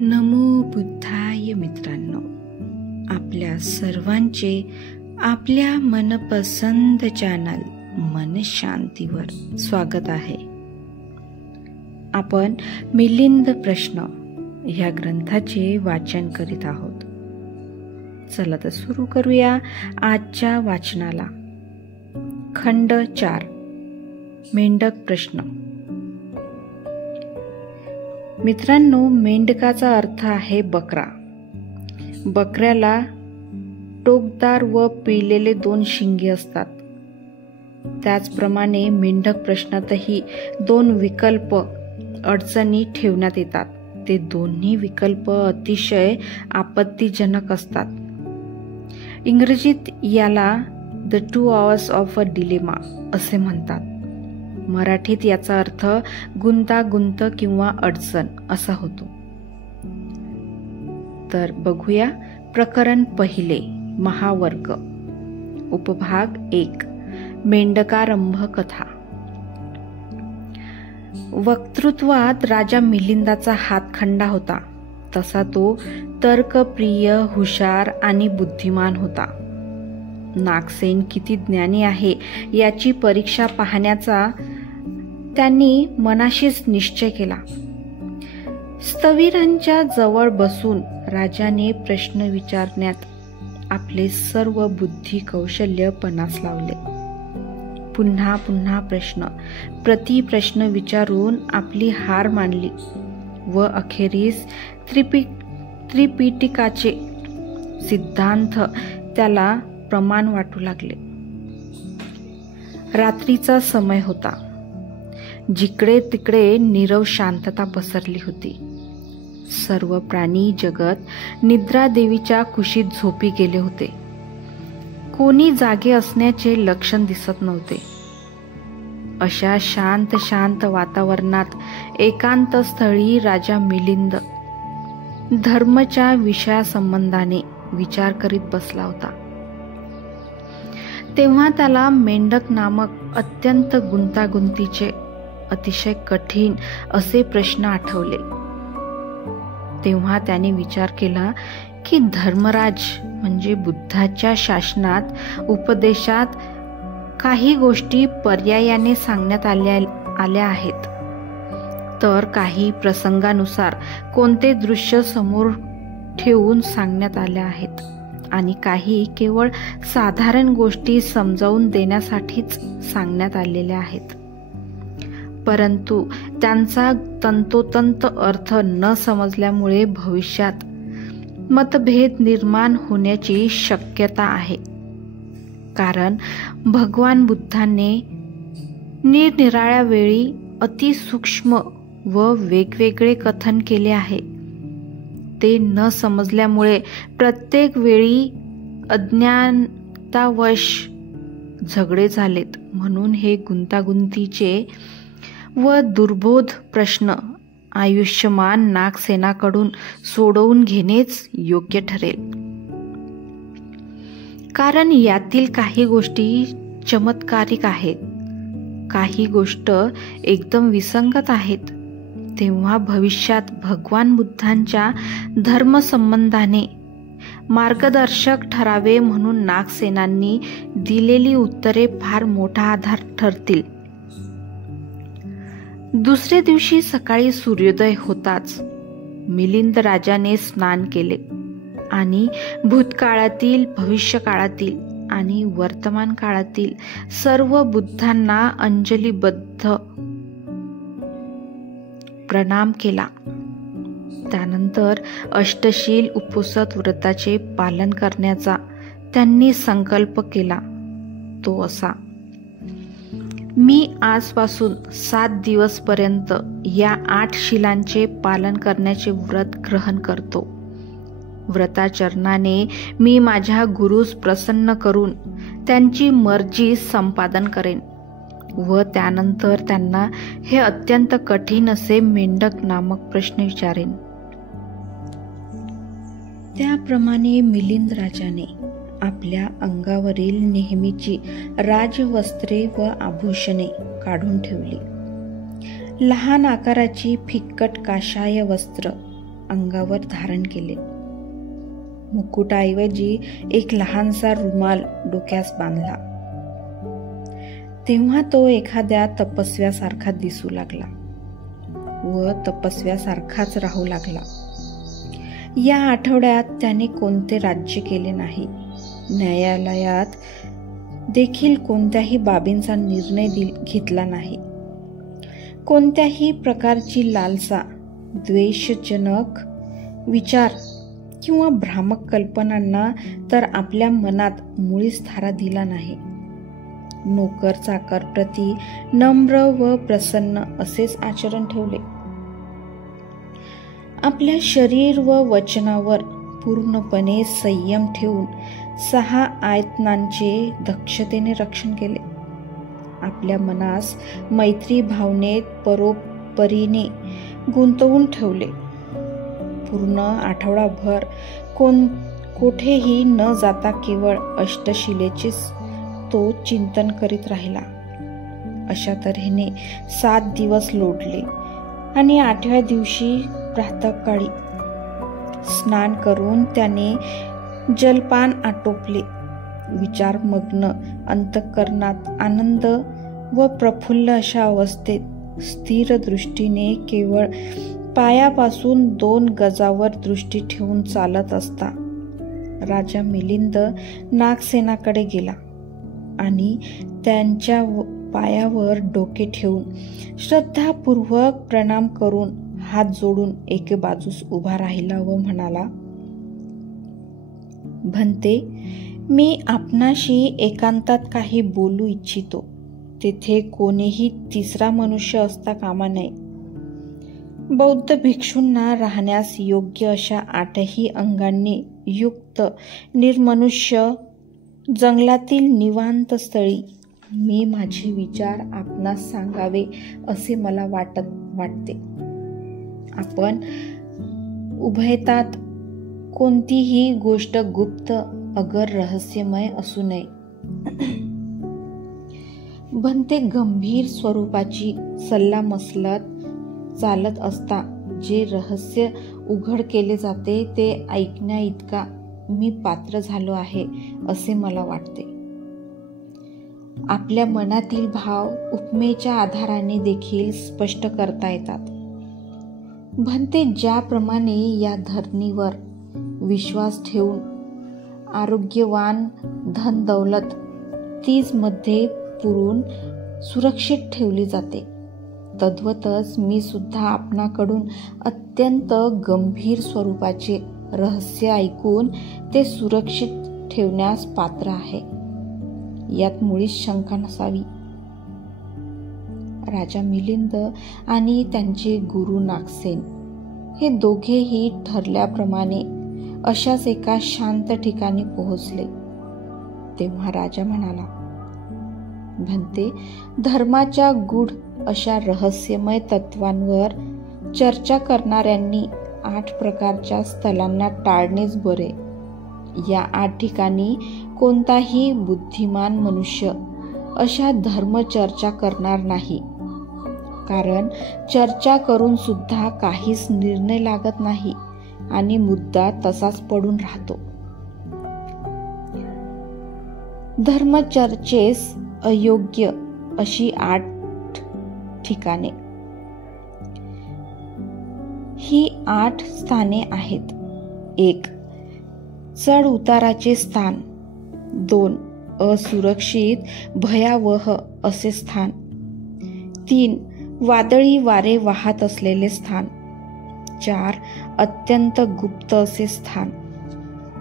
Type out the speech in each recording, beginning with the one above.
नमो बुद्धाय. मित्रांनो, आपल्या सर्वांचे आपल्या मनपसंत चॅनल मन शांतीवर स्वागत आहे. आपण मिलिंद प्रश्न ह्या ग्रंथाचे वाचन करीत आहोत. चला तर सुरू करूया आजच्या वाचनाला. खंड 4, मेंढक प्रश्न. मित्रांनो, मेंढकाचा अर्थ आहे बकरा. बकऱ्याला टोकदार व पिळलेले 2 शिंगे असतात. त्याचप्रमाणे मेंढक प्रश्नातही 2 विकल्प अडचणी ठेवण्यात येतात. ते दोन्ही विकल्प अतिशय आपत्तीजनक असतात. इंग्रजीत याला the 2 hours of a dilemma असे म्हणतात. मराठीत याचा अर्थ गुंतागुंत किंवा अडचण असा होतो. तर बघूया. प्रकरण 1, महावर्ग. उपभाग 1, मेंढकारंभ कथा. वक्तृत्वात राजा मिलिंदाचा हातखंडा होता. तसा तो तर्कप्रिय, हुशार आणि बुद्धिमान होता. नागसेन किती ज्ञानी आहे याची परीक्षा पाहण्याचा त्यांनी मनाशीच निश्चय केला. स्थविरांच्या जवळ बसून राजाने प्रश्न विचारण्यात आपले सर्व बुद्धी कौशल्य पणास लावले. पुन्हा पुन्हा प्रतिप्रश्न विचारून आपली हार मानली व अखेरीस त्रिपिटकाचे सिद्धांत त्याला प्रमाण वाटू लागले. रात्रीचा समय होता. जिकडे तिकडे नीरव शांतता पसरली होती. सर्व प्राणी जगत निद्रादेवीच्या कुशीत झोपी गेले होते. कोणी जागे असण्याचे लक्षण दिसत नव्हते. अशा शांत वातावरणात एकांत स्थळी राजा मिलिंद धर्मच्या विषयासंबंधाने विचार करीत बसला होता. तेव्हा त्याला मेंढक नामक अत्यंत गुंतागुंतीचे, अतिशय कठीण असे प्रश्न आठवले. तेव्हा त्याने विचार केला की धर्मराज म्हणजे बुद्धाच्या शासनात, उपदेशात काही गोष्टी पर्यायाने सांगण्यात आल्या आहेत, तर काही प्रसंगानुसार कोणते दृश्य समोर ठेवून सांगण्यात आल्या आहेत, आणि काही केवळ साधारण गोष्टी समजावून देण्यासाठीच सांगण्यात आलेल्या आहेत. परंतु त्यांचा तंतोतंत अर्थ न समजल्यामुळे भविष्यात मतभेद निर्माण होण्याची शक्यता आहे. कारण भगवान बुद्धांनी निरनिराळ्या वेळी अतिसूक्ष्म व वेगवेगळे कथन केले आहे. ते न समजल्यामुळे प्रत्येक वेळी अज्ञानतावश झगडे झालेत. म्हणून हे गुंतागुंतीचे व दुर्बोध प्रश्न आयुष्यमान नागसेनाकडून सोडवून घेणेच योग्य ठरेल. कारण यातील काही गोष्टी चमत्कारिक आहेत, काही गोष्ट एकदम विसंगत आहेत. तेव्हा भविष्यात भगवान बुद्धांच्या धर्मसंबंधाने मार्गदर्शक ठरावे म्हणून नागसेनांनी दिलेली उत्तरे फार मोठा आधार ठरतील. दुसरे दिवशी सकाळी सूर्योदय होताच मिलिंद राजाने स्नान केले आणि भूतकाळातील, भविष्यकाळातील आणि वर्तमान काळातील सर्व बुद्धांना अंजलीबद्ध प्रणाम केला. त्यानंतर अष्टशील उपसत व्रताचे पालन करण्याचा त्यांनी संकल्प केला. तो असा: मी आजपासून 7 दिवस पर्यंत या 8 शिलांचे पालन करण्याचे व्रत ग्रहण करतो. व्रताचरणाने मी माझ्या गुरुस प्रसन्न करून त्यांची मर्जी संपादन करेन व त्यानंतर त्यांना हे अत्यंत कठीण असे मेंढक नामक प्रश्न विचारेन. त्याप्रमाणे मिलिंद राजाने आपल्या अंगावरील नेहमीची राजवस्त्रे व आभूषणे काढून ठेवली. लहान आकाराची फिक्कट काशाय वस्त्र अंगावर धारण केले. मुकुटाऐवजी एक लहानसा रुमाल डोक्यास बांधला. तेव्हा तो एखाद्या तपस्व्यासारखा दिसू लागला व तपस्व्यासारखाच राहू लागला. या आठवड्यात त्याने कोणते राज्य केले नाही. न्यायालयात देखील कोणत्याही बाबींचा निर्णय घेतला नाही. कोणत्याही प्रकारची लालसा, द्वेषजनक विचार किंवा भ्रामक कल्पनांना तर आपल्या मनात मुळीच थारा दिला नाही. नोकर चाकर प्रती नम्र व प्रसन्न असेच आचरण ठेवले. आपल्या शरीर व वचनावर पूर्णपणे संयम ठेवून 6 आयतनांचे दक्षतेने रक्षण केले. आपल्या मनास मैत्री भावनेत परोपरीने गुंतवून ठेवले. पूर्ण आठवडाभर कोठेही न जाता केवळ अष्टशिलेचेच तो चिंतन करीत राहिला. अशा तऱ्हेने 7 दिवस लोटले आणि 8व्या दिवशी प्रातःकाळी स्नान करून त्याने जलपान आटोपले. विचारमग्न अंतःकरणात आनंद व प्रफुल्ल अशा अवस्थेत स्थिर दृष्टीने केवळ पायापासून 2 गजावर दृष्टी ठेवून चालत असता राजा मिलिंद नागसेनाकडे गेला आणि त्यांच्या पायावर डोके ठेवून श्रद्धापूर्वक प्रणाम करून हात जोडून एके बाजूस उभा राहिला व म्हणाला, "भंते, मी आपणाशी एकांतात काही बोलू इच्छितो. तेथे कोणीही तिसरा मनुष्य असता कामा नये. बौद्ध भिक्षूंना राहण्यास योग्य अशा 8ही अंगांनी युक्त निर्मनुष्य जंगलातील निवांत स्थळी मी माझे विचार आपणास सांगावे असे मला वाटते. आपण उभयतात कोणतीही गोष्ट गुप्त अगर रहस्यमय असू नये." भंते गंभीर स्वरूपाची सल्लामसलत चालत असता जे रहस्य उघड केले जाते ते ऐकण्या इतका मी पात्र झालो आहे असे मला वाटते. आपल्या मनातील भाव उपमेच्या आधाराने देखील स्पष्ट करता येतात. भंते, ज्याप्रमाणे या धरणीवर विश्वास ठेवून आरोग्यवान धन दौलत तीच मध्ये पुरून सुरक्षित ठेवली जाते, तद्वतच मी सुद्धा आपणाकडून अत्यंत गंभीर स्वरूपाचे रहस्य ऐकून ते सुरक्षित ठेवण्यास पात्र आहे. यात मुळीच शंका नसावी. राजा मिलिंद आणि त्यांचे गुरु नागसेन हे दोघेही ठरल्याप्रमाणे अशाच एका शांत ठिकाणी पोहोचले. तेव्हा राजा म्हणाला, "भंते, धर्माच्या गूढ अशा रहस्यमय तत्वांवर चर्चा करणाऱ्यांनी 8 प्रकारच्या स्थलांना टाळणेच बरे. या 8 ठिकाणी कोणताही बुद्धिमान मनुष्य अशा धर्मचर्चा करणार नाही, कारण चर्चा करून सुद्धा काहीच निर्णय लागत नाही आणि मुद्दा तसाच पडून राहतो. धर्मचर्चेस अयोग्य अशी 8 ठिकाणे. ही 8 स्थाने आहेत. 1. चढ उताराचे स्थान. 2. असुरक्षित भयावह असे स्थान. 3. वादळी वारे वाहत असलेले स्थान. 4. अत्यंत गुप्त असे स्थान.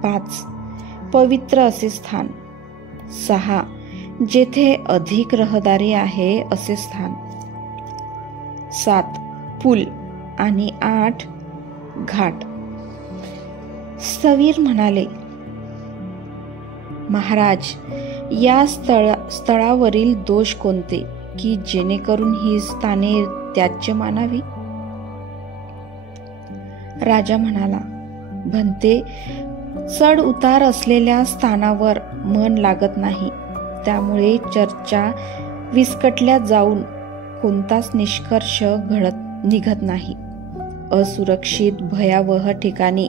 5. पवित्र असे स्थान. 6. जेथे अधिक रहदारी आहे असे स्थान. 7. पूल आणि 8. घाट. स्थवीर म्हणाले, "महाराज, या स्थळावरील दोष कोणते की जेणेकरून ही स्थाने त्याज्य मानावी?" राजा म्हणाला, "भंते, चढ उतार असलेल्या स्थानावर मन लागत नाही. त्यामुळे चर्चा विस्कटल्या जाऊन कोणताच निष्कर्ष निघत नाही. असुरक्षित भयावह ठिकाणी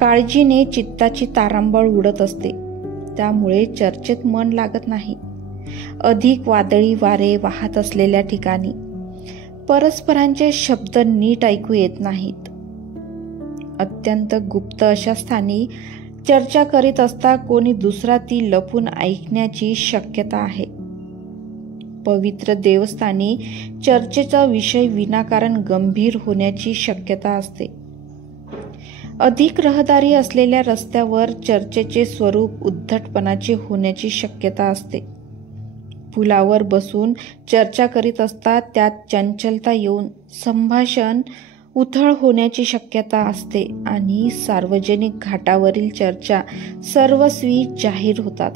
काळजीने चित्ताची तारांबळ उडत असते. त्यामुळे चर्चेत मन लागत नाही. अधिक वादळी वारे वाहत असलेल्या ठिकाणी परस्परांचे शब्द नीट ऐकू येत नाहीत. अत्यंत गुप्त अशा स्थानी चर्चा करीत असता कोणी दुसरा ती लपून ऐकण्याची शक्यता आहे. पवित्र देवस्थानी चर्चेचा विषय विनाकारण गंभीर होण्याची शक्यता असते. अधिक रहदारी असलेल्या रस्त्यावर चर्चेचे स्वरूप उद्धटपणाचे होण्याची शक्यता असते. पुलावर बसून चर्चा करीत असता त्यात चंचलता येऊन संभाषण उथळ होण्याची शक्यता असते आणि सार्वजनिक घाटावरील चर्चा सर्वस्वी जाहीर होतात.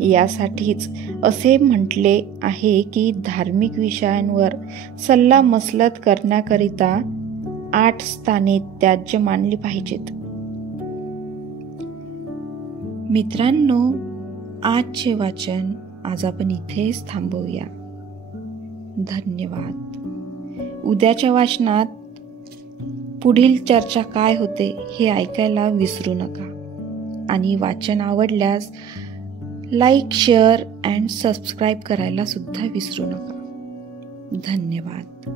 यासाठीच असे म्हटले आहे की धार्मिक विषयांवर सल्लामसलत करण्याकरिता 8 स्थाने त्याज्य मानली पाहिजेत. मित्रांनो, आजचे वाचन आज आपण इथेच थांबवूया. धन्यवाद. उद्याच्या वाचनात पुढील चर्चा काय होते हे ऐकायला विसरू नका आणि वाचन आवडल्यास लाईक, शेअर अँड सबस्क्राईब करायला सुद्धा विसरू नका. धन्यवाद.